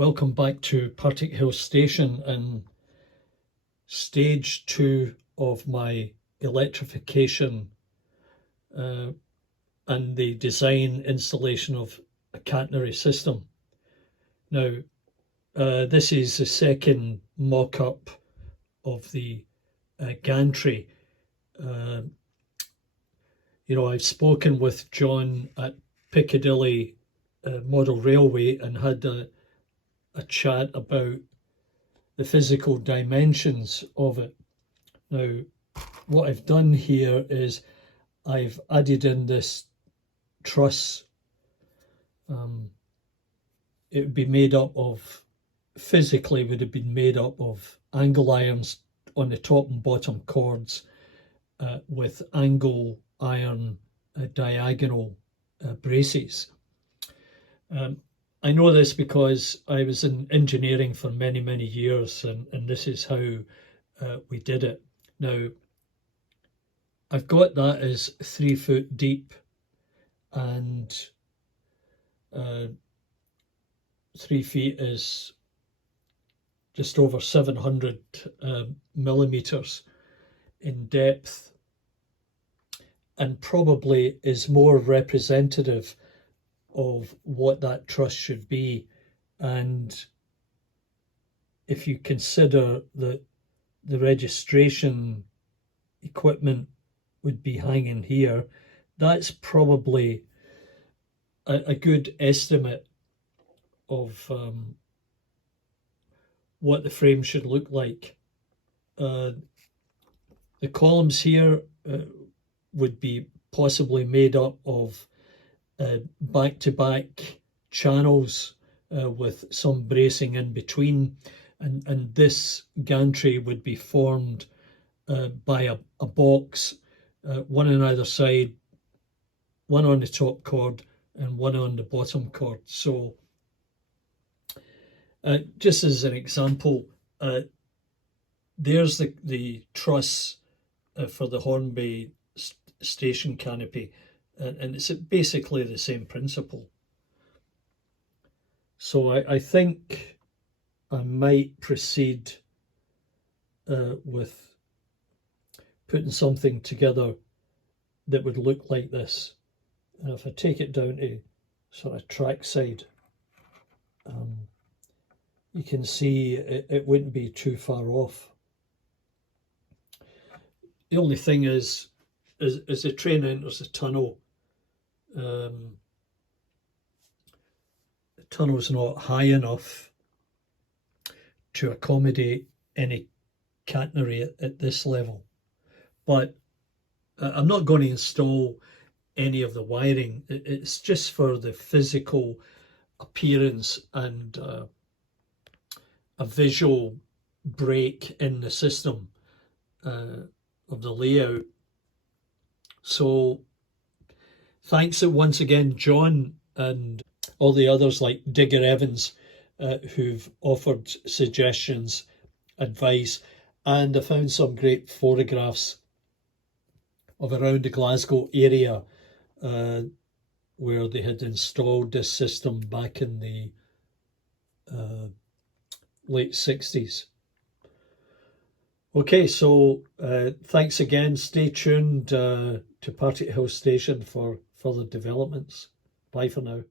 Welcome back to Partickhill Station and stage 2 of my electrification and the design installation of a catenary system. Now, this is the second mock-up of the gantry. I've spoken with John at Piccadilly Model Railway and had a chat about the physical dimensions of it. Now, what I've done here is I've added in this truss. It would be made up of, physically would have been made up of angle irons on the top and bottom cords with angle iron diagonal braces. I know this because I was in engineering for many years, and this is how we did it. Now, I've got that as 3 foot deep and 3 feet is just over 700 millimeters in depth, and probably is more representative of what that truss should be. And if you consider that the registration equipment would be hanging here, that's probably a good estimate of what the frame should look like. The columns here would be possibly made up of back-to-back channels with some bracing in between, and this gantry would be formed by a box, one on either side, one on the top cord and one on the bottom cord. So just as an example, there's the truss for the Hornby station canopy, and it's basically the same principle. So I think I might proceed with putting something together that would look like this. And if I take it down to sort of track side, you can see it wouldn't be too far off. The only thing is as the train enters the tunnel, the tunnel's not high enough to accommodate any catenary at this level. But I'm not going to install any of the wiring. It's just for the physical appearance and a visual break in the system of the layout. So thanks once again, John, and all the others like Digger Evans who've offered suggestions, advice, and I found some great photographs of around the Glasgow area where they had installed this system back in the late 60s. Okay, so thanks again. Stay tuned to Partickhill Station for further developments. Bye for now.